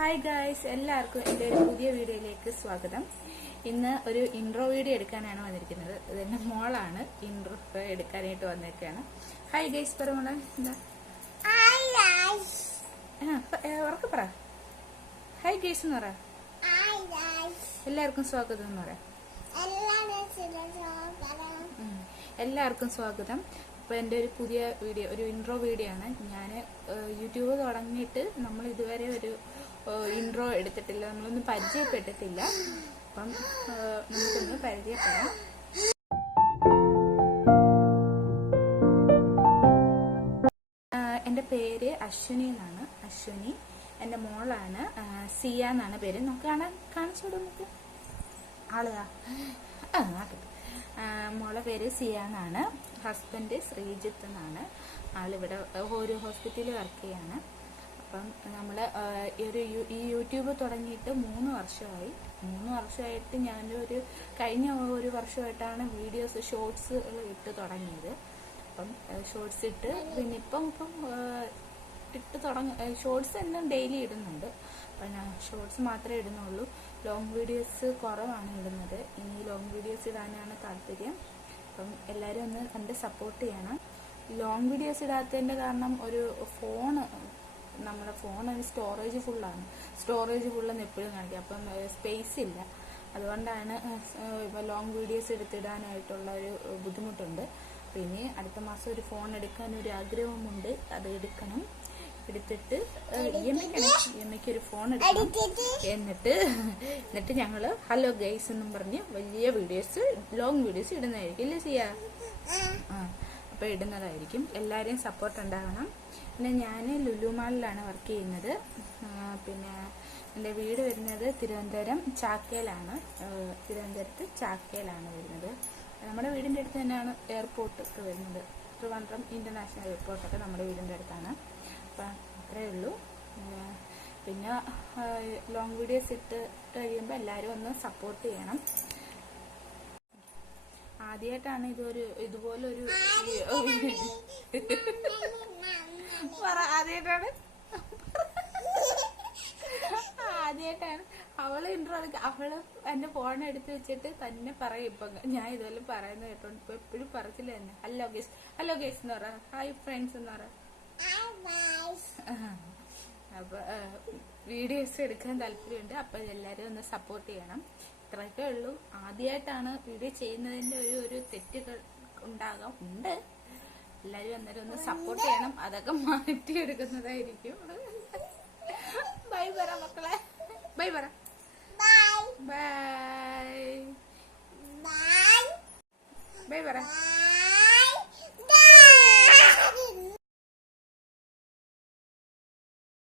Hi guys, എല്ലാവർക്കും എൻ്റെ ഒരു പുതിയ വീഡിയോയിലേക്ക് സ്വാഗതം. ഇന്ന് ഒരു ഇൻട്രോ വീഡിയോ എടുക്കാനാണ് വന്നിരിക്കുന്നത്. ഇതെൻ്റെ മോളാണ് ഇൻട്രോ എടുക്കാനായിട്ട് വന്നിരിക്കുകയാണ്. ഹായ് ഗൈസ് പറ മോളെ. എന്താ ഉറക്കെ പറ. ഹായ് ഗൈസ് എന്ന് പറ. എല്ലാവർക്കും സ്വാഗതം എന്ന് പറ. എല്ലാവർക്കും സ്വാഗതം. അപ്പോൾ എൻ്റെ ഒരു പുതിയ വീഡിയോ, ഒരു ഇൻട്രോ വീഡിയോ ആണ്. ഞാൻ യൂട്യൂബ് തുടങ്ങിയിട്ട് നമ്മൾ ഇതുവരെ ഒരു ഇൻട്രോ എടുത്തിട്ടില്ല, നമ്മളൊന്നും പരിചയപ്പെട്ടിട്ടില്ല. അപ്പം നമുക്കൊന്ന് പരിചയപ്പെടാം. എൻ്റെ പേര് അശ്വിനി എന്നാണ്. അശ്വിനി. എൻ്റെ മോളാണ് സിയ എന്നാണ് പേര്. നമുക്ക് കാണിച്ചോളൂ. നമുക്ക് ആളുകാ മോളെ പേര് സിയ എന്നാണ്. ഹസ്ബൻഡ് ശ്രീജിത്ത് എന്നാണ്. ആളിവിടെ ഒരു ഹോസ്പിറ്റലിൽ വർക്ക് ചെയ്യാണ്. അപ്പം നമ്മൾ ഈ യൂട്യൂബ് തുടങ്ങിയിട്ട് 3 വർഷമായി. 3 വർഷമായിട്ട് ഞാനൊരു കഴിഞ്ഞ ഒരു വർഷമായിട്ടാണ് വീഡിയോസ് ഷോർട്സ് ഇട്ട് തുടങ്ങിയത്. അപ്പം ഷോർട്സ് ഇട്ട് പിന്നെ ഇപ്പം ഇട്ട് ഷോർട്സ് എല്ലാം ഡെയിലി ഇടുന്നുണ്ട്. അപ്പം ഞാൻ ഷോർട്സ് മാത്രമേ ഇടുന്നുള്ളൂ. ലോങ് വീഡിയോസ് കുറവാണ് ഇടുന്നത്. ഇനി ലോങ് വീഡിയോസ് ഇടാനാണ് താല്പര്യം. അപ്പം എല്ലാവരും ഒന്ന് കണ്ട് സപ്പോർട്ട് ചെയ്യണം. ലോങ് വീഡിയോസ് ഇടാത്തതിൻ്റെ കാരണം ഒരു നമ്മുടെ ഫോണിന് സ്റ്റോറേജ് ഫുള്ളെന്ന് എപ്പോഴും കാണിക്കുക. അപ്പം സ്പേസ് ഇല്ല. അതുകൊണ്ടാണ് ഇപ്പോൾ ലോങ് വീഡിയോസ് എടുത്തിടാനായിട്ടുള്ള ഒരു ബുദ്ധിമുട്ടുണ്ട്. പിന്നെ അടുത്ത മാസം ഒരു ഫോൺ എടുക്കാനൊരു ആഗ്രഹമുണ്ട്. അത് എടുത്തിട്ട് എമ്മയ്ക്ക് ഒരു ഫോൺ എടുക്കണം. എന്നിട്ട് ഞങ്ങൾ ഹലോ ഗൈസ് എന്നും പറഞ്ഞ് വലിയ വീഡിയോസ്, ലോങ് വീഡിയോസ് ഇടുന്നതായിരിക്കും. ഇല്ലേ സിയ? അപ്പോൾ ഇടുന്നതായിരിക്കും. എല്ലാവരെയും സപ്പോർട്ട് ഉണ്ടാകണം. പിന്നെ ഞാൻ ലുലു മാളിലാണ് വർക്ക് ചെയ്യുന്നത്. പിന്നെ എൻ്റെ വീട് വരുന്നത് തിരുവനന്തപുരത്ത് ചാക്കയിലാണ് വരുന്നത്. നമ്മുടെ വീടിൻ്റെ അടുത്ത് തന്നെയാണ് എയർപോർട്ടൊക്കെ വരുന്നത്. ട്രിവാൻഡ്രം ഇൻ്റർനാഷണൽ എയർപോർട്ടൊക്കെ നമ്മുടെ വീടിൻ്റെ അടുത്താണ്. അപ്പം അത്രയേ ഉള്ളൂ. പിന്നെ ലോങ് വീഡിയോസ് ഇട്ട് കഴിയുമ്പോൾ എല്ലാവരും ഒന്ന് സപ്പോർട്ട് ചെയ്യണം. ആദ്യമായിട്ടാണ് ഇതുപോലൊരു ആദ്യമായിട്ടാണ് അവള് ഇൻട്രോ എടുക്കുക. അവള് എന്റെ ഫോൺ എടുത്ത് വെച്ചിട്ട് തന്നെ പറയും. ഇപ്പൊ ഞാൻ ഇതുപോലെ പറയുന്ന കേട്ടോണ്ട് ഇപ്പൊ എപ്പോഴും പറച്ചില്ല തന്നെ. ഹലോ ഗേസ് എന്ന് പറ. ഹായ് ഫ്രണ്ട്സ് എന്ന് പറ. അപ്പൊ വീഡിയോസ് എടുക്കാൻ താല്പര്യമുണ്ട്. അപ്പൊ എല്ലാരും ഒന്ന് സപ്പോർട്ട് ചെയ്യണം. ഇത്രയൊക്കെ ഉള്ളൂ. ആദ്യമായിട്ടാണ് വീഡിയോ ചെയ്യുന്നതിന്റെ ഒരു തെറ്റുകൾ ഉണ്ട്. എല്ലാരും അന്നേരം ഒന്ന് സപ്പോർട്ട് ചെയ്യണം. അതൊക്കെ മാറ്റിയെടുക്കുന്നതായിരിക്കും. ബൈ പറ മക്കളെ. ബൈ പറ. ബൈ പറ.